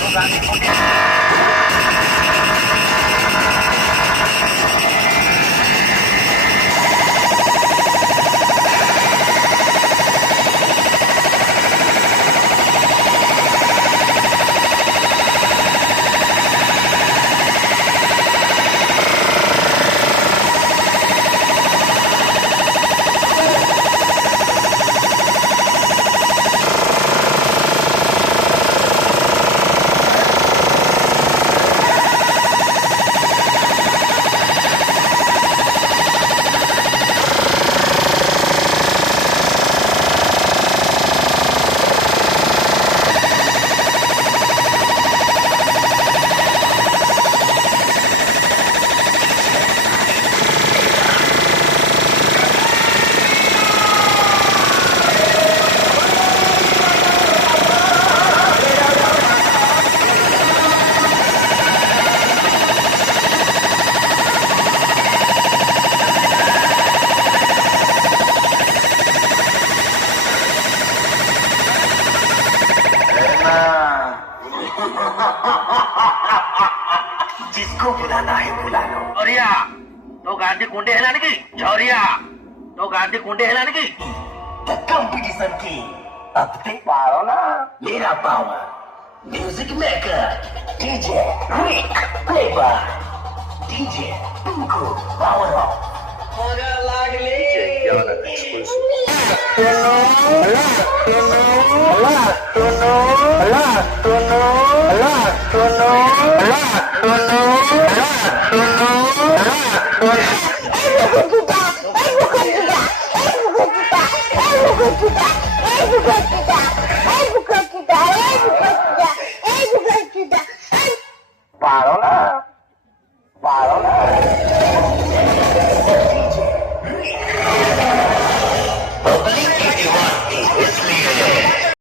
तो गाड़ी कोटे है जिसको बुलाना है बुला लो। चौरिया तो गांधी कुंडे हिलाने की चौरिया तो गांधी कुंडे हिलाने की कंपटीशन की अब तक पाओ ना मेरा power music maker DJ Rick Playboy DJ Pinku power of मजा लागली Hello.